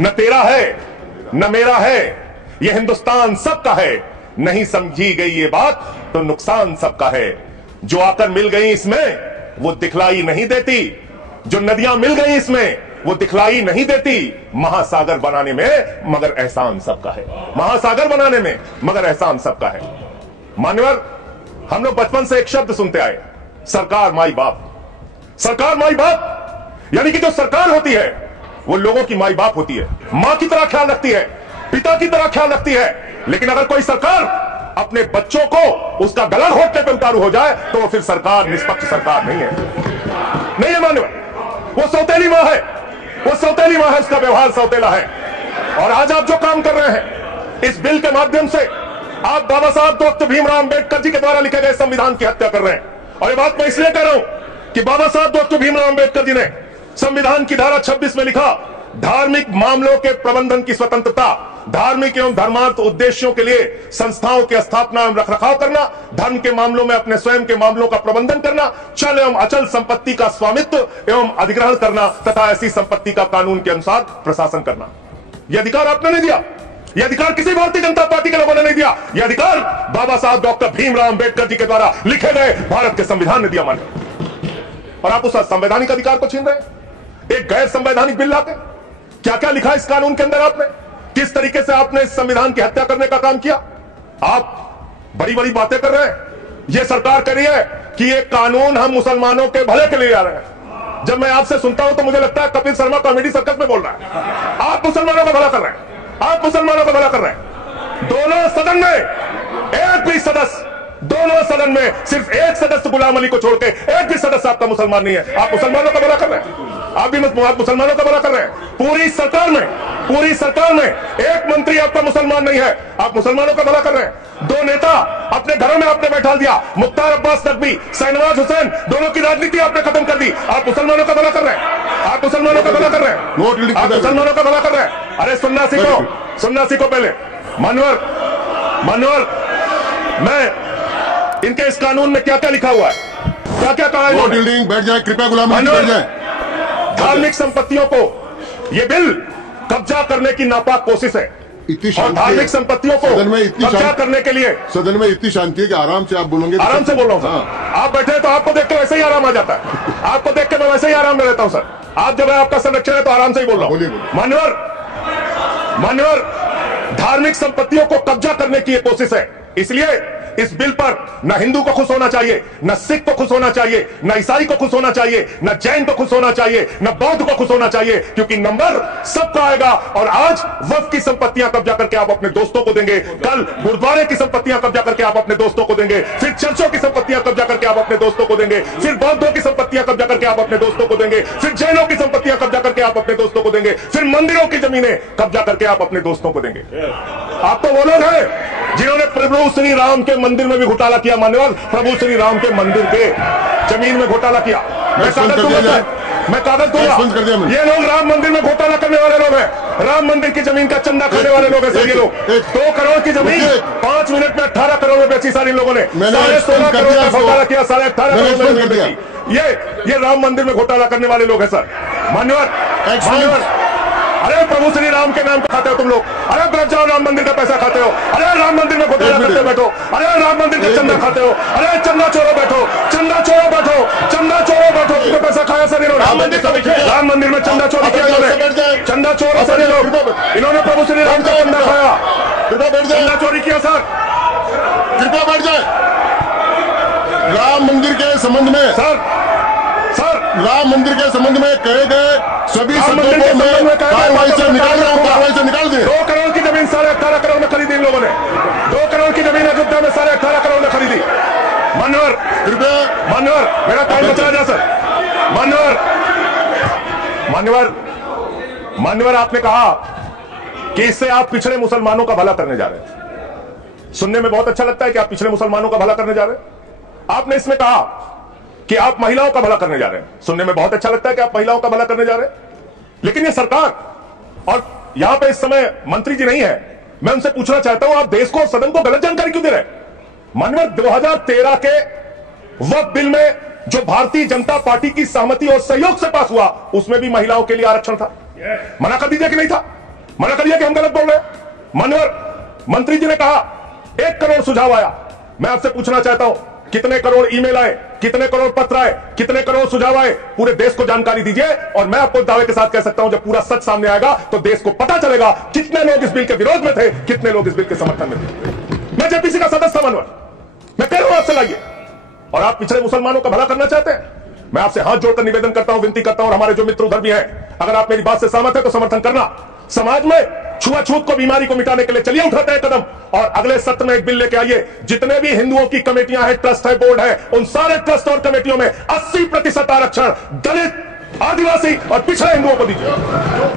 न तेरा है न मेरा है, यह हिंदुस्तान सबका है। नहीं समझी गई ये बात तो नुकसान सबका है। जो आकर मिल गई इसमें वो दिखलाई नहीं देती, जो नदियां मिल गई इसमें वो दिखलाई नहीं देती। महासागर बनाने में मगर एहसान सबका है, महासागर बनाने में मगर एहसान सबका है। मान्यवर, हम लोग बचपन से एक शब्द सुनते आए, सरकार माई बाप। सरकार माई बाप यानी कि जो सरकार होती है वो लोगों की माई बाप होती है, मां की तरह ख्याल रखती है, पिता की तरह ख्याल रखती है। लेकिन अगर कोई सरकार अपने बच्चों को उसका गला घोटने पर उतारू हो जाए तो वो फिर सरकार निष्पक्ष सरकार नहीं है, नहीं है मान्यवर। वो सौतेली मां है, वो सौतेली मां है, उसका व्यवहार सौतेला है। और आज आप जो काम कर रहे हैं इस बिल के माध्यम से, आप बाबा साहब डॉक्टर भीमराव अंबेडकर जी के द्वारा लिखे गए संविधान की हत्या कर रहे हैं। और ये बात मैं इसलिए कह रहा हूं कि बाबा साहब डॉक्टर भीमराव अंबेडकर जी ने संविधान की धारा 26 में लिखा, धार्मिक मामलों के प्रबंधन की स्वतंत्रता, धार्मिक एवं धर्मार्थ उद्देश्यों के लिए संस्थाओं की स्थापना एवं रखरखाव करना, धर्म के मामलों में अपने स्वयं के मामलों का प्रबंधन करना, चल एवं अचल संपत्ति का स्वामित्व एवं अधिग्रहण करना तथा ऐसी संपत्ति का कानून के अनुसार प्रशासन करना। यह अधिकार आपने नहीं दिया, यह अधिकार किसी भारतीय जनता पार्टी के लोगों ने नहीं दिया, यह अधिकार बाबा साहब डॉक्टर भीमराव अंबेडकर जी के द्वारा लिखे गए भारत के संविधान ने दिया। माने और आप उस संवैधानिक अधिकार को छीन रहे हैं एक गैर संवैधानिक बिल लाके। क्या क्या लिखा इस कानून के अंदर आपने, किस तरीके से आपने इस संविधान की हत्या करने का काम किया। आप बड़ी बड़ी बातें कर रहे हैं। यह सरकार कह रही है कि यह कानून हम मुसलमानों के भले के लिए आ रहे हैं। जब मैं आपसे सुनता हूं तो मुझे लगता है कपिल शर्मा कॉमेडी सर्कस में बोल रहा है। आप मुसलमानों का भला कर रहे हैं, आप मुसलमानों का भला कर रहे हैं। दोनों सदन में एक भी सदस्य, दोनों सदन में सिर्फ एक सदस्य गुलाम अली को छोड़ के एक भी सदस्य आपका मुसलमान नहीं है। आप मुसलमानों का भला कर रहे हैं, आप भी मुसलमानों का भला कर रहे हैं। पूरी सरकार में एक मंत्री आपका मुसलमान नहीं है, आप मुसलमानों का भला कर रहे हैं। दो नेता अपने घरों में आपने बैठा दिया, मुख्तार अब्बास नकवी, शाहनवाज हुसैन, दोनों की राजनीति आपने खत्म कर दी। आप मुसलमानों का भला कर रहे हैं, आप मुसलमानों का भला कर रहे हैं, आप मुसलमानों का भला कर रहे हैं। अरे सुनना सीखो पहले। मनोहर, मैं इनके इस कानून में क्या क्या लिखा हुआ है, क्या क्या कहा है। बैठ जाए कृपया, गुलाम बैठ जाए। धार्मिक संपत्तियों को यह बिल कब्जा करने की नापाक कोशिश है। और धार्मिक संपत्तियों को कब्जा करने के लिए सदन में इतनी शांति है कि आराम से आप बोलोगे। आराम से बोल रहा हूं सर। आप बैठे तो आपको देख के वैसे ही आराम आ जाता है, आपको देख के मैं वैसे ही आराम में रहता हूं सर। आप जब आपका संरक्षण है तो आराम से ही बोल रहा हूं। मान्यवर, धार्मिक संपत्तियों को कब्जा करने की यह कोशिश है। इसलिए इस बिल पर न हिंदू को खुश होना चाहिए, न सिख को खुश होना चाहिए, न ईसाई को खुश होना चाहिए, न जैन को खुश होना चाहिए, न बौद्ध को खुश होना चाहिए, क्योंकि नंबर सबका आएगा। और आज वक्फ की संपत्तियां कब्जा करके आप अपने दोस्तों को देंगे, कल गुरुद्वारे की संपत्तियां कब्जा करके आप अपने दोस्तों को देंगे, फिर चर्चों की संपत्तियां कब्जा करके आप अपने दोस्तों को देंगे, फिर बौद्धों की संपत्तियां कब्जा करके आप अपने दोस्तों को देंगे, फिर जैनों की संपत्तियां कब्जा करके आप अपने दोस्तों को देंगे, फिर मंदिरों की जमीनें कब्जा करके आप अपने दोस्तों को देंगे। आप तो वो लोग हैं जिन्होंने प्रभु श्री राम के मंदिर में भी घोटाला किया। मान्यवर, प्रभु श्री राम के मंदिर के जमीन में घोटाला किया। मैं कागज दूंगा। ये लोग राम मंदिर में घोटाला करने वाले लोग हैं, राम मंदिर की जमीन का चंदा खाने वाले लोग हैं सर। ये लोग 2 करोड़ की जमीन 5 मिनट में 18 करोड़ में बेची सारी लोगों ने। 16.5 करोड़ का घोटाला किया, 18.5 करोड़ में बेची। ये राम मंदिर में घोटाला करने वाले लोग हैं सर। मान्यवर, अरे प्रभु श्री राम के नाम पे खाते हो तुम लोग। अरे बैठ जाओ, राम मंदिर का पैसा खाते हो। अरे राम मंदिर में घोटाला करते बैठो। अरे राम मंदिर का चंदा खाते हो। अरे चंदा चोरो बैठो, चंदा चोरो बैठो। कितना पैसा खाया सर इन्होंने राम मंदिर में चंदा चोरी किया इन्होंने, चंदा चोर सर इन्होंने प्रभु श्री राम का चंदा खाया, चंदा चोरी किया सर। कृपया बैठ जाए। राम मंदिर के संबंध में सर राम मंदिर के संबंध में कहे गए सभी शब्दों को मैं कार्रवाई से निकाल रहा हूं, कार्रवाई से निकाल दिए। 2 करोड़ की जमीन 18.5 करोड़ में खरीदी इन लोगों ने। 2 करोड़ की जमीन अयोध्या में 18.5 करोड़ में खरीदी। मनोहर, कृपया मेरा टाइम बचा जा सर। मान्यवर, आपने कहा कि इससे आप पिछड़े मुसलमानों का भला करने जा रहे हैं। सुनने में बहुत अच्छा लगता है कि आप पिछड़े मुसलमानों का भला करने जा रहे हैं। आपने इसमें कहा कि आप महिलाओं का भला करने जा रहे हैं। सुनने में बहुत अच्छा लगता है कि आप महिलाओं का भला करने जा रहे हैं। लेकिन ये सरकार, और यहां पे इस समय मंत्री जी नहीं है, मैं उनसे पूछना चाहता हूं, आप देश को, सदन को गलत जानकारी क्यों दे रहे हैं। माननीय 2013 के वक्फ बिल में जो भारतीय जनता पार्टी की सहमति और सहयोग से पास हुआ, उसमें भी महिलाओं के लिए आरक्षण था। मना कर दीजिए कि नहीं था। मना करिए कि हम गलत बोल रहे हैं। माननीय मंत्री जी ने कहा 1 करोड़ सुझाव आया। मैं आपसे पूछना चाहता हूं, कितने करोड़ ईमेल आए, कितने करोड़ पत्र आए, कितने करोड़ सुझाव आए, पूरे देश को जानकारी दीजिए। और मैं आपको दावे के साथ कह सकता हूं, जब पूरा सच सामने आएगा तो देश को पता चलेगा कितने लोग इस बिल के विरोध में थे, कितने लोग इस बिल के समर्थन में थे। मैं जेपीसी का सदस्य मनवर, मैं कह रहा हूं आपसे लाइए। और आप पिछड़े मुसलमानों का भला करना चाहते हैं, मैं आपसे हाथ जोड़कर निवेदन करता हूं, विनती करता हूं, और हमारे जो मित्र उधर भी हैं, अगर आप मेरी बात से सहमत है तो समर्थन करना। समाज में छुआछूत को, बीमारी को मिटाने के लिए चलिए उठाते हैं कदम, और अगले सत्र में एक बिल लेके आइए। जितने भी हिंदुओं की कमेटियां हैं, ट्रस्ट है, बोर्ड है, उन सारे ट्रस्ट और कमेटियों में 80% आरक्षण दलित, आदिवासी और पिछड़े हिंदुओं को दीजिए।